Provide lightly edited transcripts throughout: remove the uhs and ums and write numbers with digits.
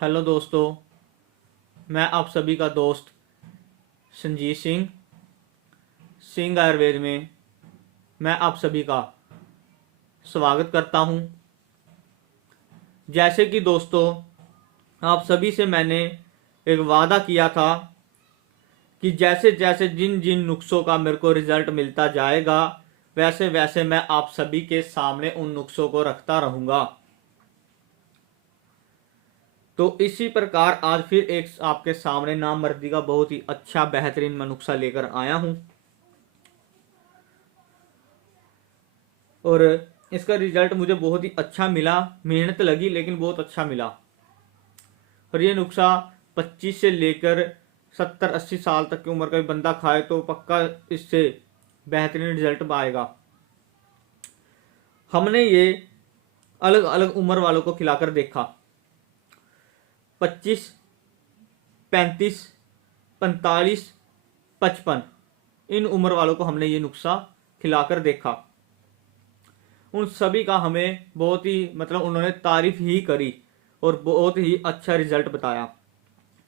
Hello दोस्तों, मैं आप सभी का दोस्त संजीत सिंह सिंह आयुर्वेद में मैं आप सभी का स्वागत करता हूं। जैसे कि दोस्तों, आप सभी से मैंने एक वादा किया था कि जैसे जैसे जिन जिन नुस्खों का मेरे को रिजल्ट मिलता जाएगा वैसे वैसे मैं आप सभी के सामने उन नुस्खों को रखता रहूंगा। तो इसी प्रकार आज फिर एक आपके सामने नामर्दी का बहुत ही अच्छा बेहतरीन मैं नुस्खा लेकर आया हूं और इसका रिजल्ट मुझे बहुत ही अच्छा मिला। मेहनत लगी लेकिन बहुत अच्छा मिला। और ये नुस्खा 25 से लेकर 70-80 साल तक की उम्र का भी बंदा खाए तो पक्का इससे बेहतरीन रिजल्ट आएगा। हमने ये अलग अलग उम्र वालों को खिलाकर देखा। 25, 35, 45, 55 इन उम्र वालों को हमने ये नुस्खा खिलाकर देखा। उन सभी का हमें बहुत ही उन्होंने तारीफ ही करी और बहुत ही अच्छा रिजल्ट बताया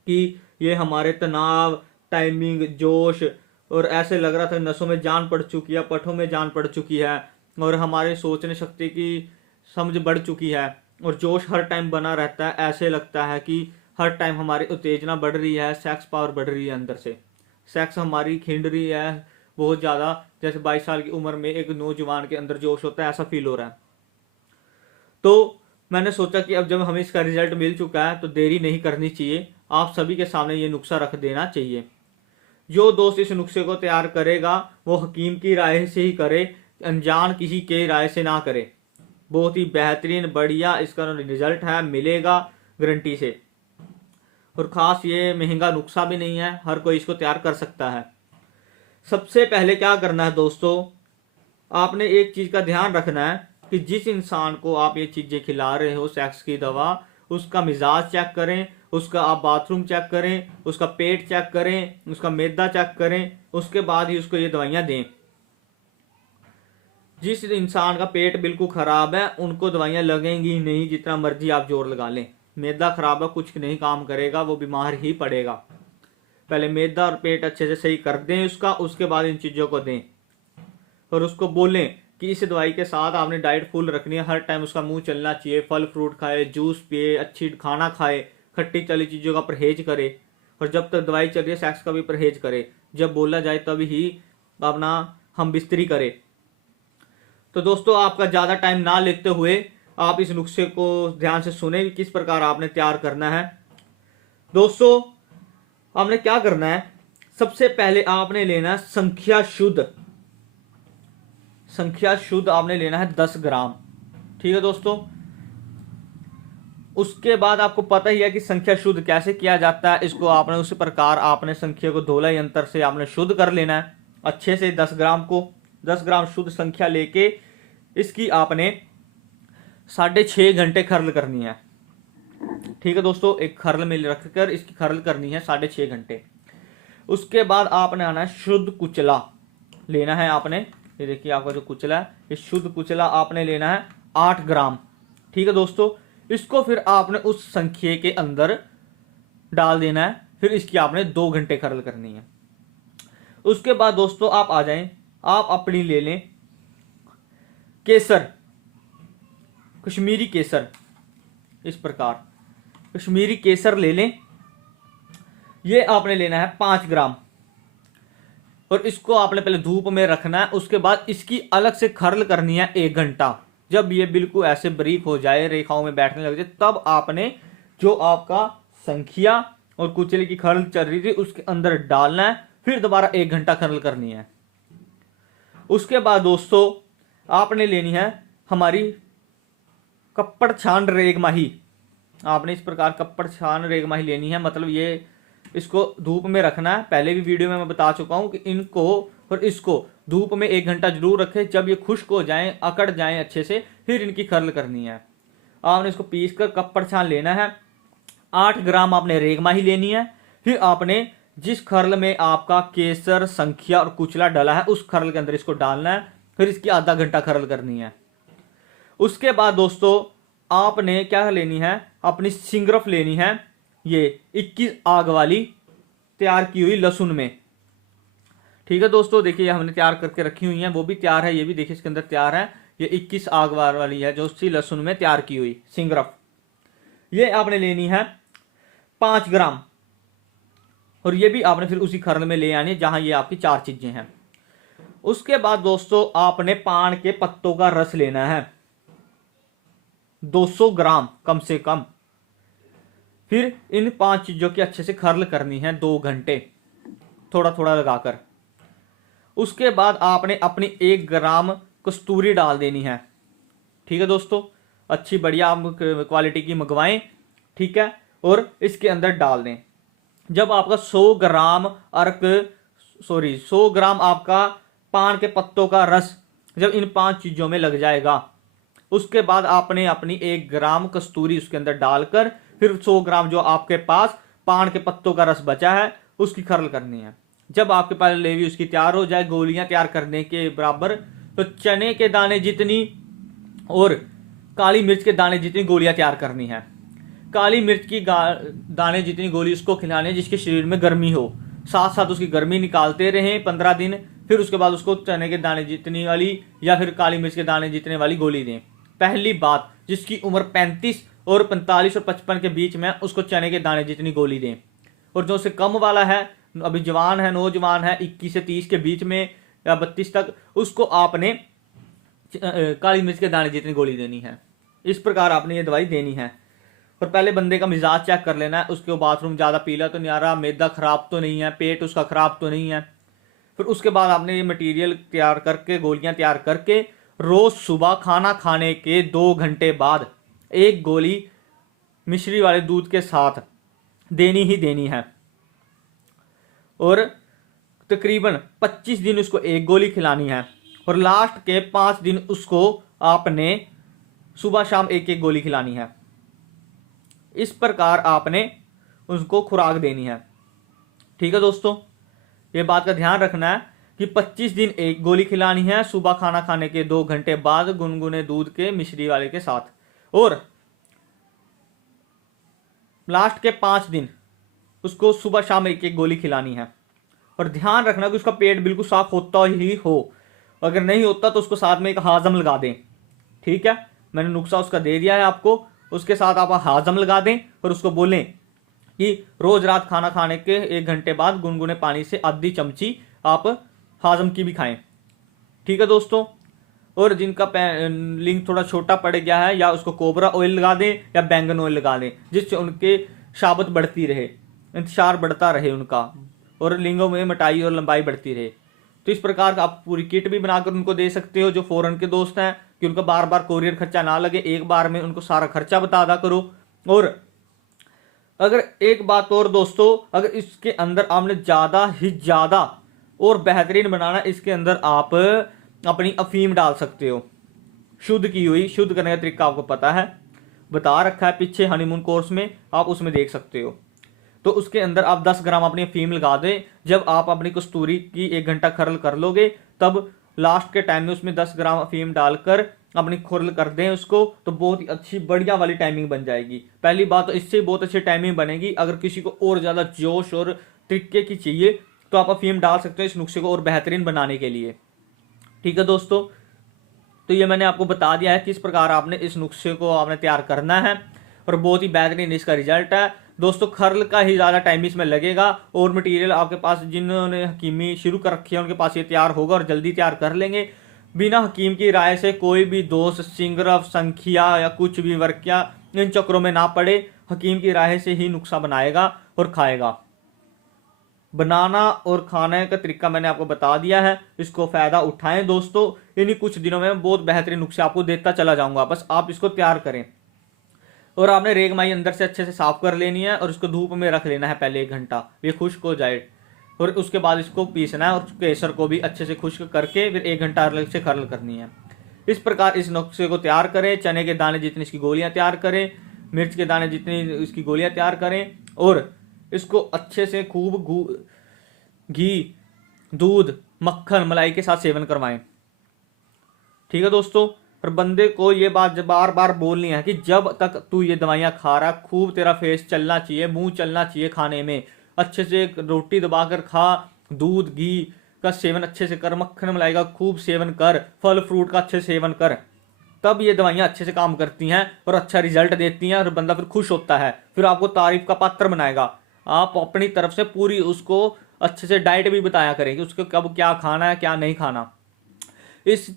कि ये हमारे तनाव, टाइमिंग, जोश और ऐसे लग रहा था नसों में जान पड़ चुकी है, पठों में जान पड़ चुकी है और हमारे सोचने शक्ति की समझ बढ़ चुकी है और जोश हर टाइम बना रहता है। ऐसे लगता है कि हर टाइम हमारी उत्तेजना बढ़ रही है, सेक्स पावर बढ़ रही है, अंदर से सेक्स हमारी खिंड रही है बहुत ज़्यादा। जैसे 22 साल की उम्र में एक नौजवान के अंदर जोश होता है, ऐसा फील हो रहा है। तो मैंने सोचा कि अब जब हमें इसका रिजल्ट मिल चुका है तो देरी नहीं करनी चाहिए, आप सभी के सामने ये नुस्खा रख देना चाहिए। जो दोस्त इस नुस्खे को तैयार करेगा वो हकीम की राय से ही करे, अनजान किसी के राय से ना करे। बहुत ही बेहतरीन बढ़िया इसका रिजल्ट है, मिलेगा गारंटी से। और ख़ास ये महंगा नुस्खा भी नहीं है, हर कोई इसको तैयार कर सकता है। सबसे पहले क्या करना है दोस्तों, आपने एक चीज़ का ध्यान रखना है कि जिस इंसान को आप ये चीज़ें खिला रहे हो, सेक्स की दवा, उसका मिजाज चेक करें, उसका आप बाथरूम चेक करें, उसका पेट चेक करें, उसका मैदा चेक करें, उसके बाद ही उसको ये दवाइयाँ दें। जिस इंसान का पेट बिल्कुल ख़राब है उनको दवाइयाँ लगेंगी नहीं, जितना मर्जी आप जोर लगा लें। मैदा ख़राब है, कुछ नहीं काम करेगा, वो बीमार ही पड़ेगा। पहले मैदा और पेट अच्छे से सही कर दें उसका, उसके बाद इन चीज़ों को दें और उसको बोलें कि इस दवाई के साथ आपने डाइट फुल रखनी है, हर टाइम उसका मुंह चलना चाहिए, फल फ्रूट खाए, जूस पिए, अच्छी खाना खाए, खट्टी चली चीज़ों का परहेज करे और जब तक दवाई चल रही है सेक्स का भी परहेज करे। जब बोला जाए तभी ही अपना हम बिस्तरी करें। तो दोस्तों, आपका ज़्यादा टाइम ना लेते हुए आप इस नुस्खे को ध्यान से सुने किस प्रकार आपने तैयार करना है। दोस्तों, आपने क्या करना है, सबसे पहले आपने लेना है संख्या शुद्ध आपने लेना है 10 ग्राम। ठीक है दोस्तों। उसके बाद आपको पता ही है कि संख्या शुद्ध कैसे किया जाता है। इसको आपने उसी प्रकार आपने संख्या को धोला यंत्र से आपने शुद्ध कर लेना है अच्छे से। 10 ग्राम को 10 ग्राम शुद्ध संख्या लेके इसकी आपने 6.5 घंटे खर्ल करनी है। ठीक है दोस्तों, एक खर्ल में रखकर इसकी खर्ल करनी है 6.5 घंटे। उसके बाद आपने आना है शुद्ध कुचला लेना है आपने। ये देखिए आपका जो कुचला है, ये शुद्ध कुचला आपने लेना है 8 ग्राम। ठीक है दोस्तों, इसको फिर आपने उस संख्या के अंदर डाल देना है। फिर इसकी आपने 2 घंटे खर्ल करनी है। उसके बाद दोस्तों आप आ जाएं, आप अपनी ले लें केसर, कश्मीरी केसर। इस प्रकार कश्मीरी केसर ले लें। ये आपने लेना है 5 ग्राम और इसको आपने पहले धूप में रखना है। उसके बाद इसकी अलग से खर्ल करनी है 1 घंटा। जब ये बिल्कुल ऐसे बारीक हो जाए, रेखाओं में बैठने लग जाए, तब आपने जो आपका संख्या और कुचले की खर्ल चल रही थी उसके अंदर डालना है। फिर दोबारा 1 घंटा खर्ल करनी है। उसके बाद दोस्तों आपने लेनी है हमारी कप्पड़ छान रेगमाही। आपने इस प्रकार कप्पड़ छान रेगमाही लेनी है। मतलब ये इसको धूप में रखना है। पहले भी वीडियो में मैं बता चुका हूं कि इनको और इसको धूप में 1 घंटा जरूर रखें। जब ये खुश्क हो जाएं, अकड़ जाएं अच्छे से, फिर इनकी खर्ल करनी है। आपने इसको पीस कर कप्पड़ छान लेना है। 8 ग्राम आपने रेगमाही लेनी है। फिर आपने जिस खर्ल में आपका केसर, संख्या और कुचला डाला है उस खर्ल के अंदर इसको डालना है। फिर इसकी आधा घंटा खर्ल करनी है। उसके बाद दोस्तों आपने क्या लेनी है, अपनी सिंगरफ लेनी है, ये 21 आग वाली तैयार की हुई लहसुन में। ठीक है दोस्तों, देखिए हमने तैयार करके रखी हुई है, वो भी तैयार है, ये भी देखिए इसके अंदर तैयार है। ये 21 आग वाली है जो उसी लहसुन में तैयार की हुई सिंगरफ। ये आपने लेनी है 5 ग्राम, और ये भी आपने फिर उसी खरल में ले आनी है जहां ये आपकी 4 चीजें हैं। उसके बाद दोस्तों आपने पान के पत्तों का रस लेना है 200 ग्राम कम से कम। फिर इन 5 चीजों की अच्छे से खरल करनी है 2 घंटे, थोड़ा थोड़ा लगाकर। उसके बाद आपने अपनी 1 ग्राम कस्तूरी डाल देनी है। ठीक है दोस्तों, अच्छी बढ़िया आप क्वालिटी की मंगवाएं, ठीक है, और इसके अंदर डाल दें। जब आपका 100 ग्राम आपका पान के पत्तों का रस जब इन 5 चीजों में लग जाएगा, उसके बाद आपने अपनी 1 ग्राम कस्तूरी उसके अंदर डालकर फिर 100 ग्राम जो आपके पास पान के पत्तों का रस बचा है उसकी खरल करनी है। जब आपके पास लेवी उसकी तैयार हो जाए, गोलियां तैयार करने के बराबर, तो चने के दाने जितनी और काली मिर्च के दाने जितनी गोलियां तैयार करनी है। काली मिर्च की दाने जितनी गोली उसको खिलानी है जिसके शरीर में गर्मी हो, साथ साथ उसकी गर्मी निकालते रहें 15 दिन। फिर उसके बाद उसको चने के दाने जितनी वाली या फिर काली मिर्च के दाने जितने वाली गोली दें। पहली बात, जिसकी उम्र 35 और 45 और 55 के बीच में, उसको चने के दाने जितनी गोली दें। और जो उससे कम वाला है, अभी जवान है, नौजवान है, 21 से 30 के बीच में या 32 तक, उसको आपने काली मिर्च के दाने जितनी गोली देनी है। इस प्रकार आपने ये दवाई देनी है। और पहले बंदे का मिजाज चेक कर लेना है, उसके बाथरूम ज़्यादा पीला तो नहीं आ रहा, मैदा खराब तो नहीं है, पेट उसका खराब तो नहीं है। फिर उसके बाद आपने ये मटेरियल तैयार करके, गोलियां तैयार करके, रोज सुबह खाना खाने के 2 घंटे बाद 1 गोली मिश्री वाले दूध के साथ देनी ही देनी है। और तकरीबन 25 दिन उसको 1 गोली खिलानी है, और लास्ट के 5 दिन उसको आपने सुबह शाम 1-1 गोली खिलानी है। इस प्रकार आपने उसको खुराक देनी है। ठीक है दोस्तों, ये बात का ध्यान रखना है कि 25 दिन 1 गोली खिलानी है, सुबह खाना खाने के 2 घंटे बाद गुनगुने दूध के मिश्री वाले के साथ, और लास्ट के 5 दिन उसको सुबह शाम 1-1 गोली खिलानी है। और ध्यान रखना कि उसका पेट बिल्कुल साफ होता ही हो, अगर नहीं होता तो उसको साथ में एक हाजम लगा दें। ठीक है, मैंने नुस्खा उसका दे दिया है आपको, उसके साथ आप हाजम लगा दें और उसको बोलें कि रोज रात खाना खाने के 1 घंटे बाद गुनगुने पानी से आधी चमची आप हाजम की भी खाएं। ठीक है दोस्तों, और जिनका लिंग थोड़ा छोटा पड़ गया है, या उसको कोबरा ऑयल लगा दें या बैंगन ऑयल लगा दें, जिससे उनके शाबत बढ़ती रहे, इंतशार बढ़ता रहे उनका, और लिंगों में मोटाई और लंबाई बढ़ती रहे। तो इस प्रकार का आप पूरी किट भी बनाकर उनको दे सकते हो, जो फॉरेन के दोस्त हैं, कि उनको बार बार कोरियर खर्चा ना लगे, एक बार में उनको सारा खर्चा बता दा करो। और अगर एक बात और दोस्तों, अगर इसके अंदर आपने ज़्यादा ही ज़्यादा और बेहतरीन बनाना, इसके अंदर आप अपनी अफीम डाल सकते हो, शुद्ध की हुई। शुद्ध करने का तरीका आपको पता है, बता रखा है पीछे हनीमून कोर्स में, आप उसमें देख सकते हो। तो उसके अंदर आप 10 ग्राम अपनी अफीम लगा दें। जब आप अपनी कस्तूरी की 1 घंटा खरल कर लोगे, तब लास्ट के टाइम में उसमें 10 ग्राम अफीम डालकर अपनी खुरल कर दें उसको, तो बहुत ही अच्छी बढ़िया वाली टाइमिंग बन जाएगी। पहली बात तो इससे बहुत अच्छी टाइमिंग बनेगी। अगर किसी को और ज़्यादा जोश और तरीके की चाहिए तो आप अफीम डाल सकते हो इस नुस्खे को और बेहतरीन बनाने के लिए। ठीक है दोस्तों, तो ये मैंने आपको बता दिया है किस प्रकार आपने इस नुस्खे को आपने तैयार करना है, और बहुत ही बेहतरीन इसका रिजल्ट है दोस्तों। खरल का ही ज़्यादा टाइम इसमें लगेगा, और मटेरियल आपके पास जिन्होंने हकीमी शुरू कर रखी है उनके पास ये तैयार होगा और जल्दी तैयार कर लेंगे। बिना हकीम की राय से कोई भी दोस्त सिंगरफ, संखिया या कुछ भी वर्किया इन चक्रों में ना पड़े, हकीम की राय से ही नुस्खा बनाएगा और खाएगा। बनाना और खाने का तरीका मैंने आपको बता दिया है, इसको फ़ायदा उठाएं दोस्तों। इन्हीं कुछ दिनों में बहुत बेहतरीन नुस्खे आपको देता चला जाऊंगा, बस आप इसको तैयार करें। और आपने रेगमाई अंदर से अच्छे से साफ कर लेनी है, और इसको धूप में रख लेना है पहले 1 घंटा, ये खुश्क हो जाए, और उसके बाद इसको पीसना है, और केसर को भी अच्छे से खुश्क करके फिर 1 घंटा अलग से खरल करनी है। इस प्रकार इस नुस्खे को तैयार करें। चने के दाने जितनी इसकी गोलियां तैयार करें, मिर्च के दाने जितनी इसकी गोलियां तैयार करें, और इसको अच्छे से खूब घी, दूध, मक्खन, मलाई के साथ सेवन करवाएं। ठीक है दोस्तों, और बंदे को ये बात बार बार बोलनी है कि जब तक तू ये दवाइयाँ खा रहा, खूब तेरा फेस चलना चाहिए, मुंह चलना चाहिए खाने में, अच्छे से रोटी दबाकर खा, दूध घी का सेवन अच्छे से कर, मक्खन मलाई का खूब सेवन कर, फल फ्रूट का अच्छे सेवन कर, तब ये दवाइयाँ अच्छे से काम करती हैं और अच्छा रिजल्ट देती हैं और बंदा फिर खुश होता है, फिर आपको तारीफ का पात्र बनाएगा। आप अपनी तरफ से पूरी उसको अच्छे से डाइट भी बताया करें कि उसको कब क्या खाना है क्या नहीं खाना। इस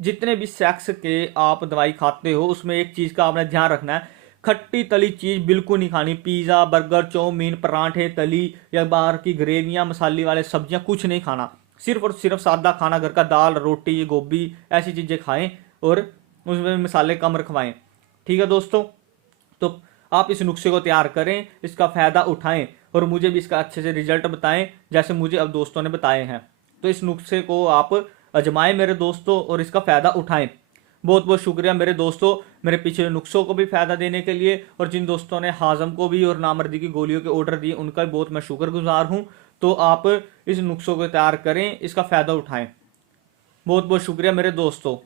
जितने भी सेक्स के आप दवाई खाते हो उसमें एक चीज़ का आपने ध्यान रखना है, खट्टी तली चीज़ बिल्कुल नहीं खानी। पिज़्ज़ा, बर्गर, चाउमीन, पराठे, तली या बाहर की ग्रेवियाँ, मसाले वाले सब्जियाँ कुछ नहीं खाना। सिर्फ और सिर्फ सादा खाना, घर का दाल, रोटी, गोभी, ऐसी चीज़ें खाएं और उसमें मसाले कम रखवाएं। ठीक है दोस्तों, तो आप इस नुस्खे को तैयार करें, इसका फ़ायदा उठाएं और मुझे भी इसका अच्छे से रिजल्ट बताएं जैसे मुझे अब दोस्तों ने बताए हैं। तो इस नुस्खे को आप आजमाएं मेरे दोस्तों और इसका फ़ायदा उठाएं। बहुत बहुत शुक्रिया मेरे दोस्तों, मेरे पिछले नुस्खों को भी फ़ायदा देने के लिए, और जिन दोस्तों ने हाजम को भी और नामर्दी की गोलियों के ऑर्डर दिए उनका भी बहुत मैं शुक्रगुजार हूँ। तो आप इस नुस्खों को तैयार करें, इसका फ़ायदा उठाएं। बहुत बहुत शुक्रिया मेरे दोस्तों।